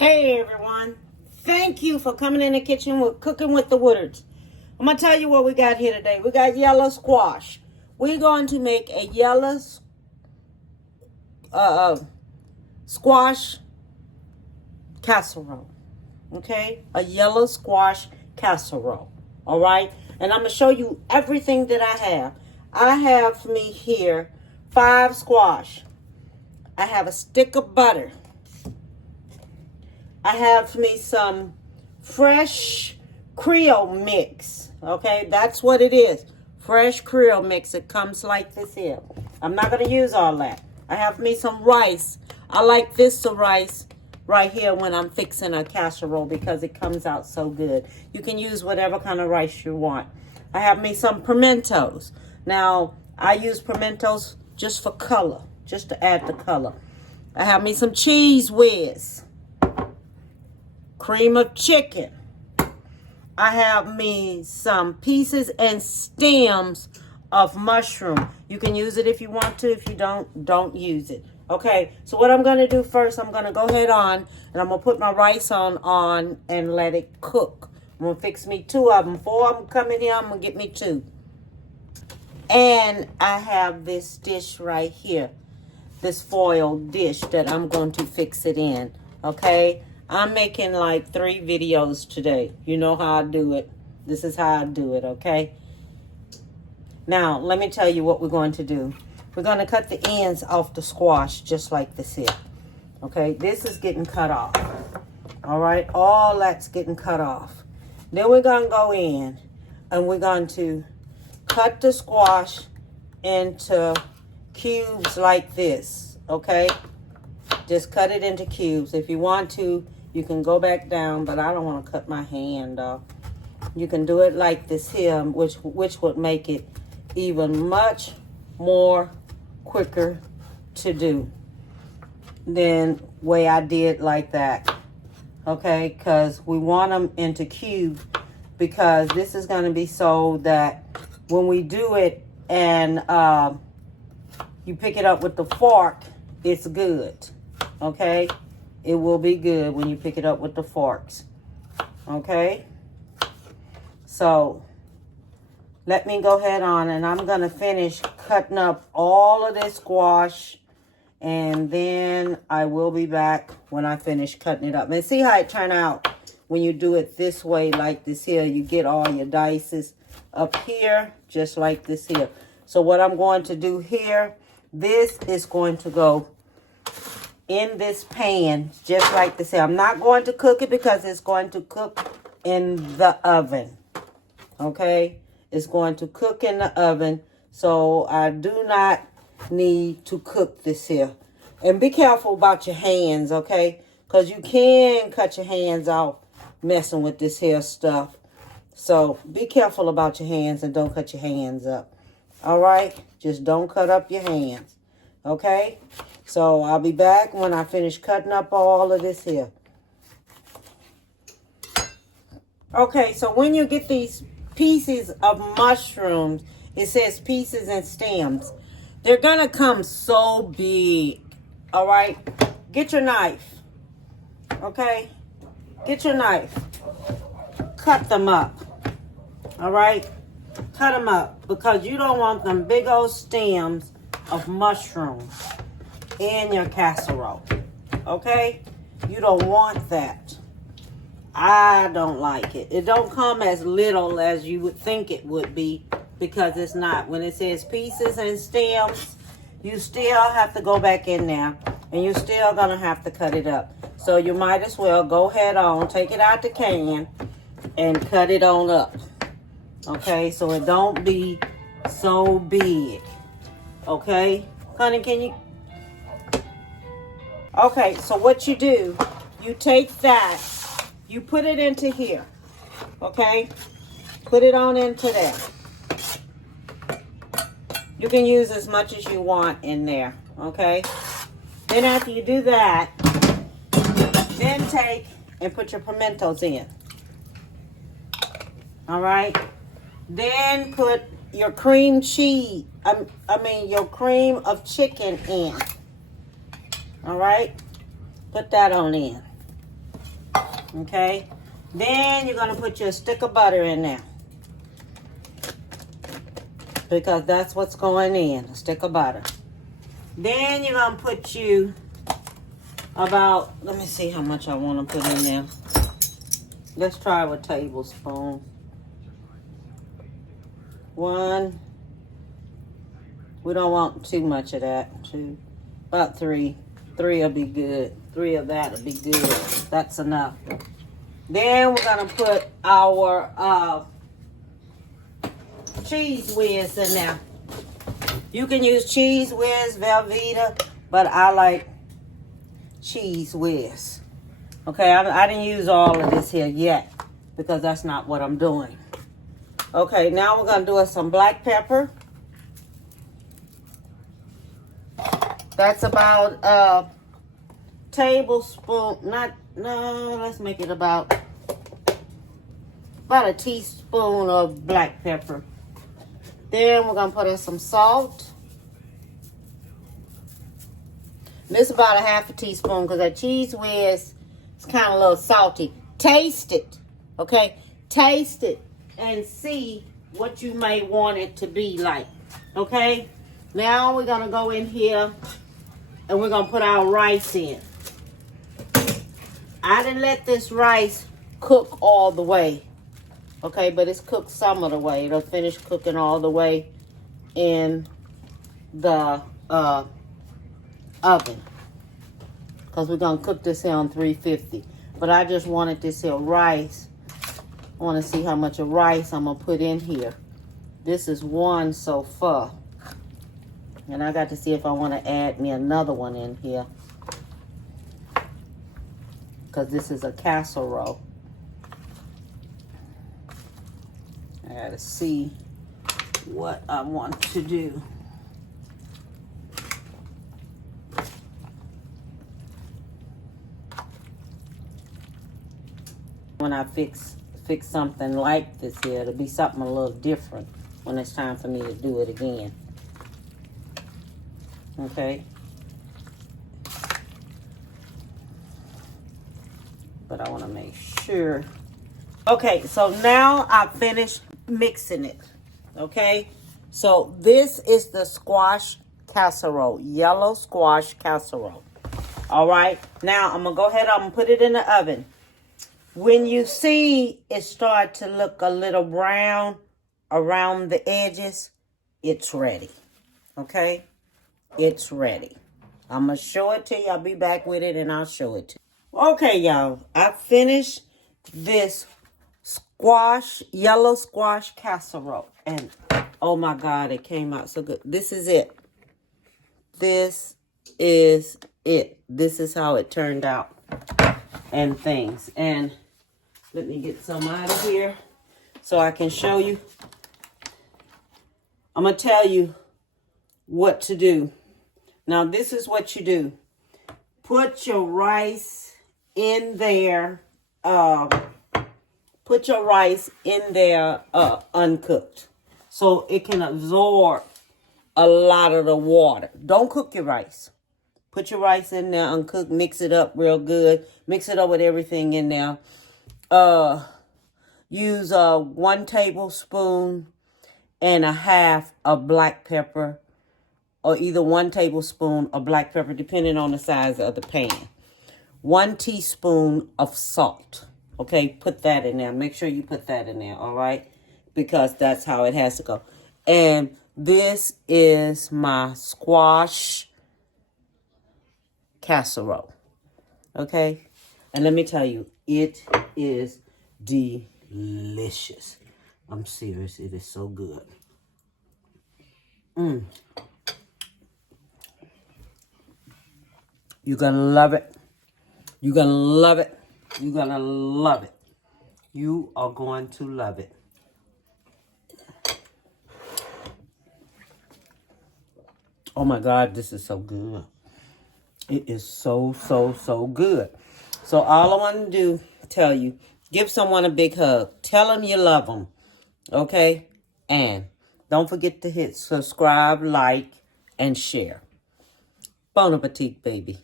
Hey everyone, thank you for coming in the kitchen with Cooking with the Woodards. I'm going to tell you what we got here today. We got yellow squash. We're going to make a yellow squash casserole. Okay? A yellow squash casserole. Alright? And I'm going to show you everything that I have. I have me here 5 squash. I have a stick of butter. I have me some fresh Creole mix. Okay, that's what it is. Fresh Creole mix. It comes like this here. I'm not going to use all that. I have me some rice. I like this rice right here when I'm fixing a casserole because it comes out so good. You can use whatever kind of rice you want. I have me some pimentos. Now, I use pimentos just for color, just to add the color. I have me some cheese whiz. Cream of chicken. I have me some pieces and stems of mushroom. You can use it if you want to. If you don't use it. Okay, so what I'm going to do first, I'm going to go ahead on and I'm going to put my rice on and let it cook. I'm going to fix me 2 of them. 4 of them come in here, I'm going to get me 2. And I have this dish right here. This foil dish that I'm going to fix it in. Okay. I'm making like 3 videos today. You know how I do it. This is how I do it, okay? Now, let me tell you what we're going to do. We're going to cut the ends off the squash just like this here. Okay, this is getting cut off. All right, all that's getting cut off. Then we're going to go in and we're going to cut the squash into cubes like this, okay? Just cut it into cubes. If you want to, you can go back down, but I don't want to cut my hand off. You can do it like this here, which would make it even much more quicker to do than way I did like that. Okay, because we want them into cubes because this is going to be so that when we do it and you pick it up with the fork, it's good. Okay? It will be good when you pick it up with the forks. Okay? So, let me go ahead on and I'm going to finish cutting up all of this squash. And then I will be back when I finish cutting it up. And see how it turn out when you do it this way like this here. You get all your dices up here just like this here. So what I'm going to do here, this is going to go in this pan just like this here. I'm not going to cook it because it's going to cook in the oven. Okay? It's going to cook in the oven. So I do not need to cook this here. And be careful about your hands, okay? Because you can cut your hands off messing with this here stuff. So be careful about your hands and don't cut your hands up. All right? Just don't cut up your hands. Okay? So I'll be back when I finish cutting up all of this here. Okay, so when you get these pieces of mushrooms, it says pieces and stems. They're going to come so big. All right? Get your knife. Okay? Get your knife. Cut them up. All right? Cut them up because you don't want them big old stems of mushrooms in your casserole. Okay? You don't want that. I don't like it. It don't come as little as you would think it would be because it's not. When it says pieces and stems, you still have to go back in there and you're still going to have to cut it up. So you might as well go ahead on, take it out the can and cut it on up. Okay? So it don't be so big. Okay? Honey, can you... Okay, so what you do, you take that, you put it into here, okay? Put it on into there. You can use as much as you want in there, okay? Then after you do that, then take and put your pimentos in. All right? Then put your cream cheese, your cream of chicken in. All right? Put that on in. Okay? Then you're going to put your stick of butter in there. Because that's what's going in, a stick of butter. Then you're going to put you about, let me see how much I want to put in there. Let's try with a tablespoon. 1. We don't want too much of that. 2, about 3. 3 will be good. 3 of that will be good. That's enough. Then we're going to put our cheese whiz in there. You can use cheese whiz, Velveeta, but I like cheese whiz. Okay, I didn't use all of this here yet because that's not what I'm doing. Okay, now we're going to do some black pepper. That's about a tablespoon, let's make it about a teaspoon of black pepper. Then we're going to put in some salt. This is about a half a teaspoon because that cheese whiz is kind of a little salty. Taste it, okay? Taste it and see what you may want it to be like, okay? Now we're going to go in here and we're going to put our rice in. I didn't let this rice cook all the way, okay? But it's cooked some of the way. It'll finish cooking all the way in the oven. Because we're going to cook this here on 350. But I just wanted this here rice. I want to see how much of rice I'm going to put in here. This is 1 so far. And I got to see if I want to add me another one in here. Because this is a casserole. I got to see what I want to do. When I fix something like this here, it'll be something a little different when it's time for me to do it again. Okay? But I want to make sure. Okay, so now I've finished mixing it. Okay? So this is the squash casserole. Yellow squash casserole. All right? Now I'm going to go ahead and put it in the oven. When you see it start to look a little brown around the edges, it's ready. Okay? It's ready. I'm going to show it to you. I'll be back with it and I'll show it to you. Okay, y'all. I finished this yellow squash casserole. And, oh my God, it came out so good. This is it. This is it. This is how it turned out. And things. And let me get some out of here so I can show you. I'm going to tell you what to do. Now, this is what you do. Put your rice in there. Put your rice in there uncooked so it can absorb a lot of the water. Don't cook your rice. Put your rice in there uncooked. Mix it up real good. Mix it up with everything in there. Use 1 tablespoon and a half of black pepper, or either 1 tablespoon of black pepper, depending on the size of the pan. 1 teaspoon of salt. Okay, put that in there. Make sure you put that in there, all right? Because that's how it has to go. And this is my squash casserole. Okay? And let me tell you, it is delicious. I'm serious. It is so good. You're going to love it. You're going to love it. You're going to love it. You are going to love it. Oh my God, this is so good. It is so, so, so good. So all I want to do, tell you, give someone a big hug. Tell them you love them. Okay? And don't forget to hit subscribe, like, and share. Bon appetit, baby.